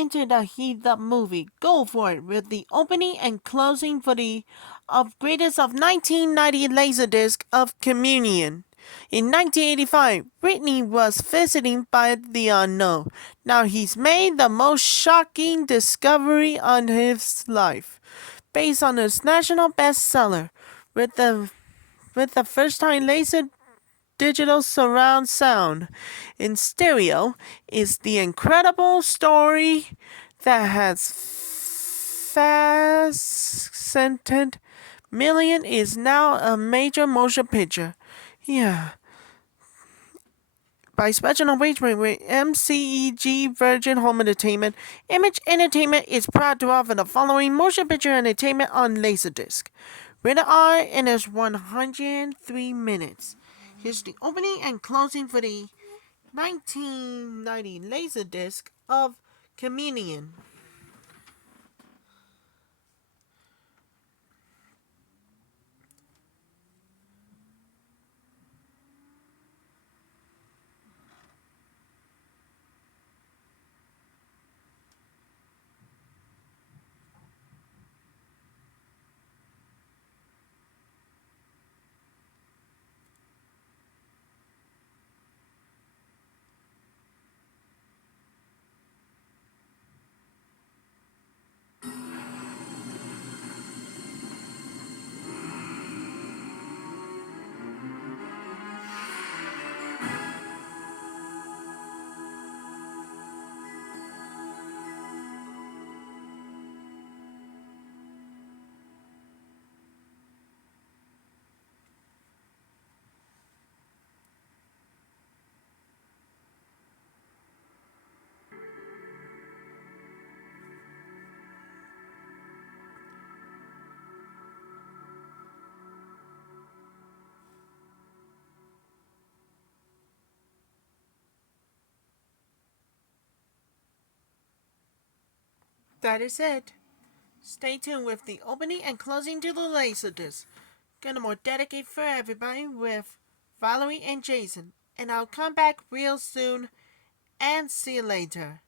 enter the heat-up movie. Go for it with the opening and closing footage of Greatest of 1990 Laserdisc of Communion. In 1985, Whitney was visiting by the unknown. Now he's made the most shocking discovery on his life, based on his national bestseller, with the first time laser digital surround sound in stereo is the incredible story that has fascinated million is now a major motion picture. Yeah. By special arrangement with M.C.E.G Virgin Home Entertainment, Image Entertainment is proud to offer the following motion picture entertainment on Laserdisc. Rated R and is 103 minutes. Here's the opening and closing for the 1990 Laserdisc of Communion. That is it. Stay tuned with the opening and closing to the Laserdisc. Gonna more dedicate for everybody with Valerie and Jason. And I'll come back real soon and see you later.